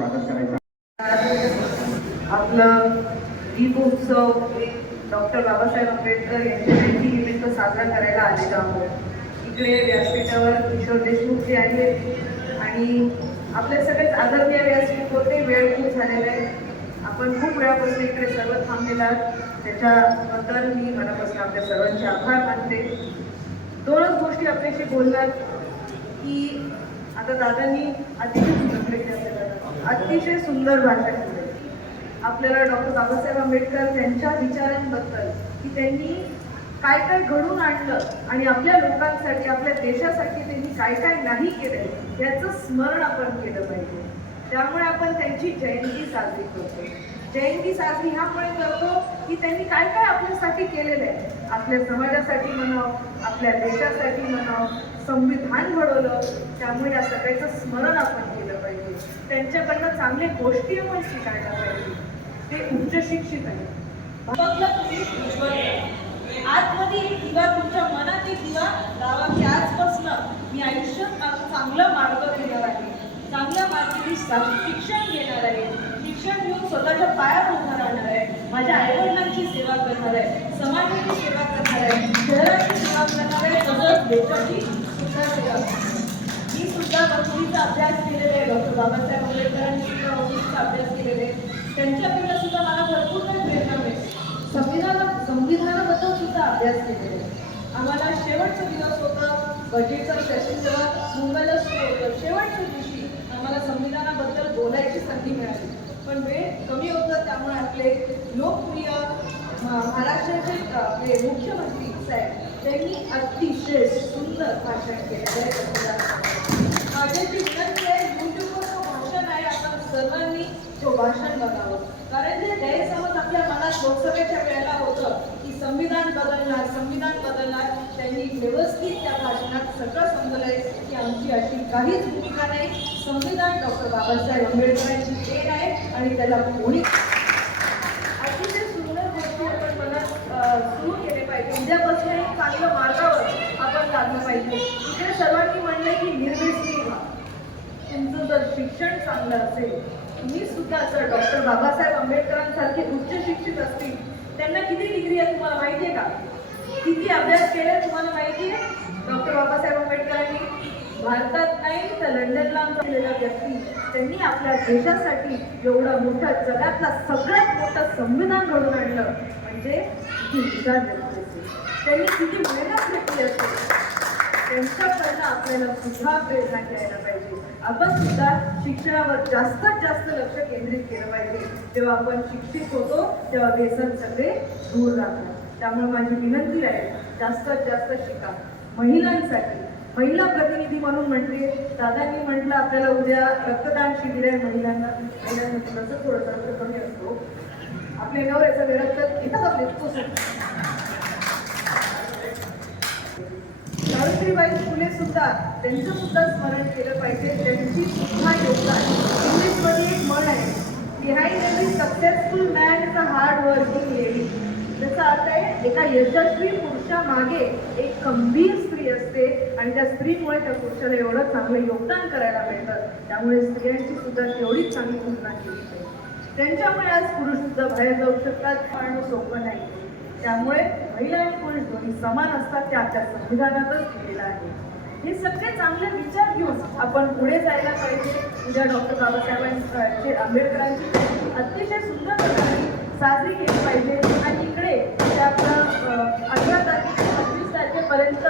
स्वागत करायचं. आपलं दीपोत्सव डॉक्टर बाबासाहेब आंबेडकर यांच्या जयंतीनिमित्त साजरा करायला आलेलो आहोत. इकडे व्यासपीठावर किशोर देशमुख जे आहेत. आणि आपले सगळेच आदरणीय व्यासपीठ होते वेळ खूप झालेला आहे. आपण खूप वेळापासून इकडे सर्व थांबलेला त्याच्याबद्दल मी मनापासून आपल्या सर्वांचे आभार मानते. दोनच गोष्टी आपल्याशी बोलणार की आता दादांनी अतिशय असेल अतिशय सुंदर भाषण केलं आपल्याला डॉक्टर बाबासाहेब आंबेडकर त्यांच्या विचारांबद्दल की त्यांनी काय काय घडून आणलं आणि आपल्या लोकांसाठी आपल्या देशासाठी त्यांनी काय काय नाही केलं याचं स्मरण आपण केलं पाहिजे. त्यामुळे आपण त्यांची जयंती साजरी करतो. जयंती साजरी ह्यामुळे करतो की त्यांनी काय काय आपल्यासाठी केलेलं आहे. आपल्या समाजासाठी म्हणावं आपल्या देशासाठी म्हणावं संविधान घडवलं त्यामुळे या सगळ्याचं स्मरण आपण केलं पाहिजे. त्यांच्याकडनं चांगल्या गोष्टी आपण शिकायला पाहिजे. ते उच्च शिक्षित आहे. बघला आतमध्ये एक दिवा तुमच्या मनात एक दिवा लावा की आजपासून मी आयुष्यात माझं चांगलं मार्ग घेणार आहे. चांगल्या मार्गाने शिक्षण घेणार आहे. शिक्षण घेऊन स्वतःच्या पायावर उभं राहणार आहे. माझ्या आईवडिलांची सेवा करणार आहे. समाजाची सेवा करणार आहे. शहराची सेवा करणार आहे. तसंच देशाची मी सुद्धा वसुलीचा अभ्यास केलेला आहे डॉक्टर बाबासाहेब आंबेडकरांनी सुद्धा वसुलीचा अभ्यास केलेला आहे. त्यांच्याकडनं सुद्धा मला भरपूर काही प्रेरणा मिळते संविधाना संविधानाबद्दल सुद्धा अभ्यास केलेला आहे. आम्हाला शेवटचा दिवस होता बजेटचा सेशन जेव्हा मुंबईला सुरू होतं. शेवटच्या दिवशी आम्हाला संविधानाबद्दल बोलायची संधी मिळाली. पण वेळ कमी होतं त्यामुळे आपले लोकप्रिय महाराष्ट्राचे आपले मुख्यमंत्री साहेब त्यांनी अतिशय सुंदर भाषण केलेलं माझ्याची विनंती आहे युट्यूबवर तो भाषण आहे आपण सर्वांनी तो भाषण बघावं. कारण जे गैरसमज आपल्या मनात लोकसभेच्या वेळेला होतं की संविधान बदलणार संविधान बदलणार. त्यांनी व्यवस्थित त्या भाषणात सगळं समजलंय की आमची अशी काहीच भूमिका नाही. संविधान डॉक्टर बाबासाहेब आंबेडकरांची देण आहे आणि त्याला कोणी अतिशय सुंदर गोष्टी आपण मनात अ, सुरू केले पाहिजे उद्यापासून एक चांगलं मार्गावर आपण लागलं पाहिजे इथे सर्वांनी म्हणलं की निर्व्यसनी व्हा. तुमचं जर शिक्षण चांगलं असेल तुम्ही सुद्धा जर डॉक्टर बाबासाहेब आंबेडकरांसारखे उच्च शिक्षित असतील त्यांना किती डिग्री आहे तुम्हाला माहिती आहे का? किती अभ्यास केले तुम्हाला माहिती आहे? डॉक्टर बाबासाहेब आंबेडकरांनी भारतात नाही तर लंडनला केलेला व्यक्ती. त्यांनी आपल्या देशासाठी एवढं मोठं जगातला सगळ्यात मोठं संविधान घडून आणलं. म्हणजे त्यांनी किती मेहनत घेतली असते त्यांच्याकडनं आपल्याला सुद्धा प्रेरणा घ्यायला पाहिजे? आपण सुद्धा शिक्षणावर जास्तीत जास्त लक्ष केंद्रित केलं पाहिजे. जेव्हा आपण शिक्षित होतो तेव्हा व्यसन सगळे दूर राहतात. त्यामुळे माझी विनंती आहे जास्तीत जास्त शिका. महिलांसाठी महिला प्रतिनिधी म्हणून म्हटली दादांनी म्हटलं आपल्याला उद्या रक्तदान शिबिर आहे महिलांना. महिलांना थोडंसं थोडंसं कमी असतो. आपले नवऱ्याचं सगळे रक्त घेतात आपले तो सावित्रीबाई फुले सुद्धा त्यांचं सुद्धा स्मरण केलं पाहिजे. त्यांची सुद्धा योगदान. इंग्लिशमध्ये एक म्हण आहे behind every successful man is a hard working lady. त्याचा अर्थ आहे एका यशस्वी पुरुषामागे एक गंभीर स्त्री असते आणि त्या स्त्रीमुळे त्या पुरुषाला एवढं चांगलं योगदान करायला मिळतं. त्यामुळे स्त्रियांची सुद्धा तेवढीच चांगली तुलना केली त्यांच्यामुळे आज पुरुष सुद्धा बाहेर जाऊ शकतात पण सोपं नाही. त्यामुळे महिला आणि पुरुष दोन्ही समान असतात ते आपल्या संविधानातच दिलेलं आहे. हे सगळे चांगले विचार घेऊन आपण पुढे जायला पाहिजे. उद्या डॉक्टर बाबासाहेबांचे आंबेडकरांची अतिशय सुंदर प्रकारे साजरी केली पाहिजे. आणि इकडे ते आपलं अठरा तारखे पंचवीस तारखेपर्यंत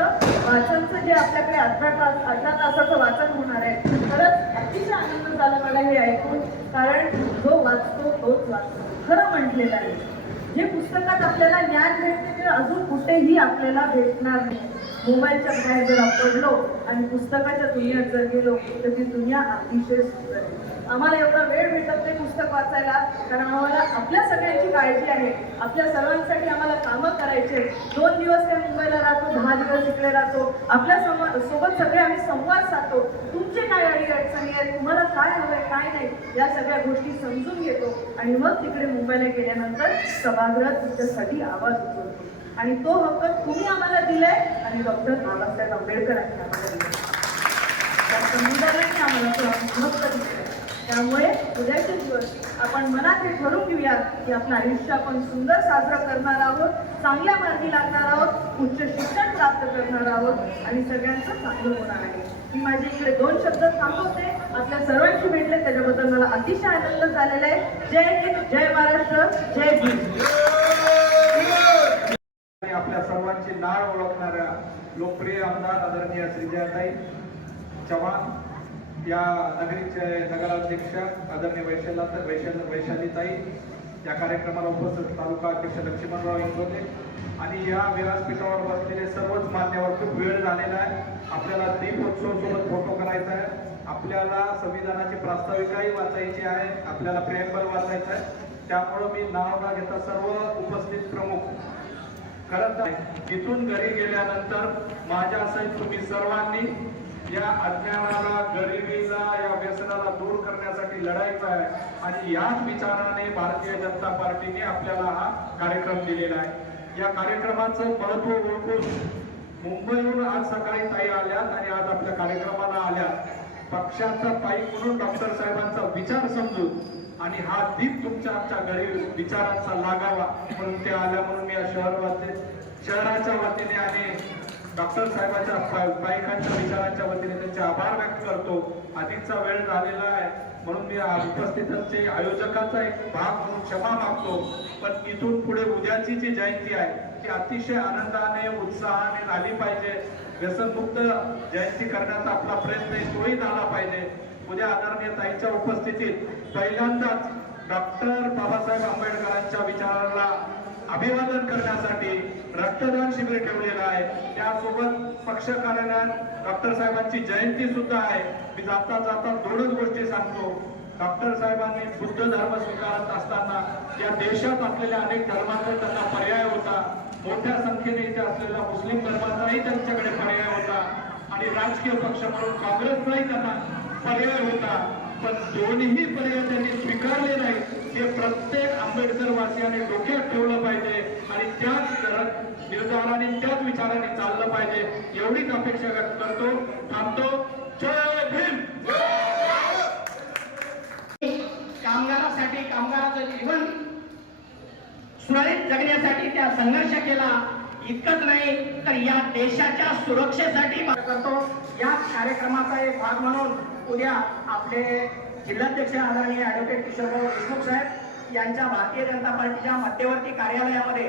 वाचनचं जे आपल्याकडे अठरा तास अठरा तासाचं वाचन होणार आहे खरंच अतिशय आनंद झाला मला हे ऐकून. कारण जो वाचतो तोच वाचतो. खरं म्हटलेलं आहे. जे पुस्तकात आपल्याला ज्ञान भेटते ते अजून कुठेही आपल्याला भेटणार नाही. मोबाईलच्या बाहेर जर आपण पडलो आणि पुस्तकाच्या दुनियात जर गेलो तर ती दुनिया अतिशय सुंदर आहे. आम्हाला एवढा वेळ भेटत ते पुस्तक वाचायला कारण आम्हाला आपल्या सगळ्यांची काळजी आहे. आपल्या सर्वांसाठी आम्हाला कामं करायचे दोन दिवस काय मुंबईला राहतो दहा दिवस इकडे राहतो. आपल्या समा सोबत सगळे आम्ही संवाद साधतो. तुमचे काय अडी अडचणी आहेत? तुम्हाला काय हवंय काय नाही? या सगळ्या गोष्टी समजून घेतो. आणि मग तिकडे मुंबईला गेल्यानंतर सभागृहात तुमच्यासाठी आवाज उचलतो आणि तो हक्क तुम्ही आम्हाला दिलाय आणि डॉक्टर बाबासाहेब आंबेडकरांनी आम्हाला दिलाय. त्या संविधानाने आम्हाला तो हक्क दिलाय. त्यामुळे उद्याचे दिवस आपण मनात हे ठरवून घेऊया की आपलं आयुष्य आपण सुंदर साजरं करणार आहोत चांगल्या मार्गी लागणार आहोत उच्च शिक्षण प्राप्त करणार आहोत आणि सगळ्यांचं चांगलं होणार आहे. मी माझे इकडे दोन शब्द थांबवते. आपल्या सर्वांशी भेटले त्याच्याबद्दल मला अतिशय आनंद झालेला आहे. जय हिंद जय महाराष्ट्र जय भीम. आणि आपल्या सर्वांची नाळ ओळखणाऱ्या लोकप्रिय आमदार आदरणीय श्रीजयाताई चव्हाण या नगरीचे नगराध्यक्ष आदरणीय वैशाला वैशाल वैशालीताई या कार्यक्रमाला उपस्थित तालुका अध्यक्ष लक्ष्मणराव इंगोले. आणि या व्यासपीठावर बसलेले सर्वच मान्यवर खूप वेळ झालेला आहे. आपल्याला दीपोत्सवसोबत फोटो करायचा आहे. आपल्याला संविधानाची प्रास्ताविकाही वाचायची आहे. आपल्याला प्रेमबल वाचायचं आहे. त्यामुळं मी नाव न घेता सर्व उपस्थित प्रमुख करत आहे. इथून घरी गेल्यानंतर माझ्यासहित तुम्ही सर्वांनी या अज्ञानाला गरिबीला या व्यसनाला दूर करण्यासाठी लढायचं आहे. आणि याच विचाराने भारतीय जनता पार्टीने आपल्याला हा कार्यक्रम दिलेला आहे. या कार्यक्रमाचं महत्त्व ओळखून मुंबईहून आज सकाळी ताई आल्यात आणि आज आपल्या कार्यक्रमाला आल्यात. पक्षाचा ताई म्हणून डॉक्टर साहेबांचा विचार समजून आणि हा दीप तुमच्या आमच्या घरी विचारांचा लागावा म्हणून ते आल्या म्हणून मी या शहर शहराच्या वतीने आणि डॉक्टर साहेबांच्या पा- विचारांच्या वतीने त्यांचे आभार व्यक्त करतो. आधीचा वेळ झालेला आहे म्हणून मी उपस्थितांचे आयोजकांचा एक भाग म्हणून क्षमा मागतो. पण इथून पुढे उद्याची जी जयंती आहे ती अतिशय आनंदाने उत्साहाने झाली पाहिजे. व्यसनमुक्त जयंती करण्याचा आपला प्रयत्न तोही झाला पाहिजे. उद्या आदरणीय ताईंच्या उपस्थितीत पहिल्यांदाच डॉक्टर बाबासाहेब आंबेडकरांच्या विचाराला अभिवादन करण्यासाठी रक्तदान शिबिर ठेवलेलं आहे. त्यासोबत पक्ष कार्यालयात डॉक्टर साहेबांची जयंती सुद्धा आहे. मी जाता जाता दोनच गोष्टी सांगतो. डॉक्टर साहेबांनी बुद्ध धर्म स्वीकारत असताना या देशात असलेल्या अनेक धर्मांचा त्यांना पर्याय होता. मोठ्या संख्येने इथे असलेला मुस्लिम धर्माचाही त्यांच्याकडे पर्याय होता. आणि राजकीय पक्ष म्हणून काँग्रेसचाही त्यांना पर्याय होता. पण दोन्ही पर्याय त्यांनी स्वीकारले नाही हे प्रत्येक आंबेडकर वासियाने डोक्यात ठेवलं त्याच निर्धाराने त्याच विचाराने चाललं पाहिजे. एवढीच अपेक्षा व्यक्त करतो. थांबतो. जय भीम! कामगारासाठी कामगाराचं जीवन सुरळीत जगण्यासाठी त्या संघर्ष केला इतकंच नाही तर या देशाच्या सुरक्षेसाठी करतो. या कार्यक्रमाचा एक भाग म्हणून उद्या आपले जिल्हाध्यक्ष आदरणीय ॲडव्होकेट किशोरभाऊ देशमुख साहेब यांच्या भारतीय जनता पार्टीच्या मध्यवर्ती कार्यालयामध्ये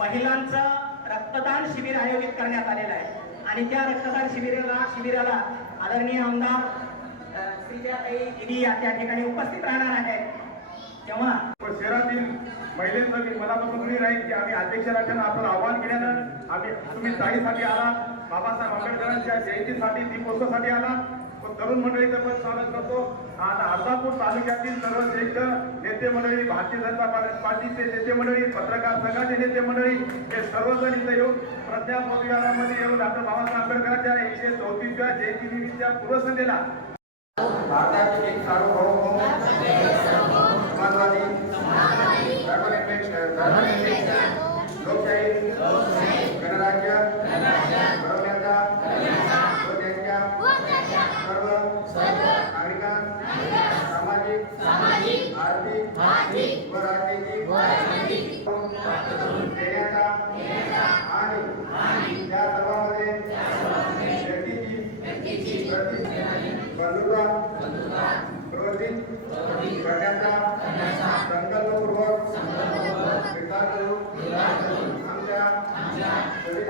महिलांचं रक्तदान शिबिर आयोजित करण्यात आलेलं आहे. आणि त्या रक्तदान शिबिराला शिबिराला आदरणीय आमदार अ, श्रीजाताई या त्या ठिकाणी उपस्थित राहणार आहेत. तेव्हा शहरातील शहरातील महिलांसाठी मनापासून ऋणी राहील की आम्ही अध्यक्षाला आपण आव्हान केल्यानं आम्ही तुम्ही ताईसाठी आला बाबासाहेब आंबेडकरांच्या जयंतीसाठी दीपोत्सवासाठी आला तरुण मंडळीचं पण स्वागत करतो आणि अर्धापूर तालुक्यातील सर्वश्रेष्ठ नेते मंडळी भारतीय जनता पार्टीचे नेते मंडळी पत्रकार संघाचे नेते मंडळी हे सर्वजण इथं येऊन प्रज्ञा पदविहारामध्ये येऊन डॉक्टर बाबासाहेब आंबेडकरांच्या एकशे चौतीसव्या जयंतीनिमित्त पूर्वसंध्येला भारताचे एक सार्वभौम समाजवादी लोकशाही Berarti Banduka Berarti Banasa Sangkal Purwok Sangkal Purwok Bintang Amca Amca Jadi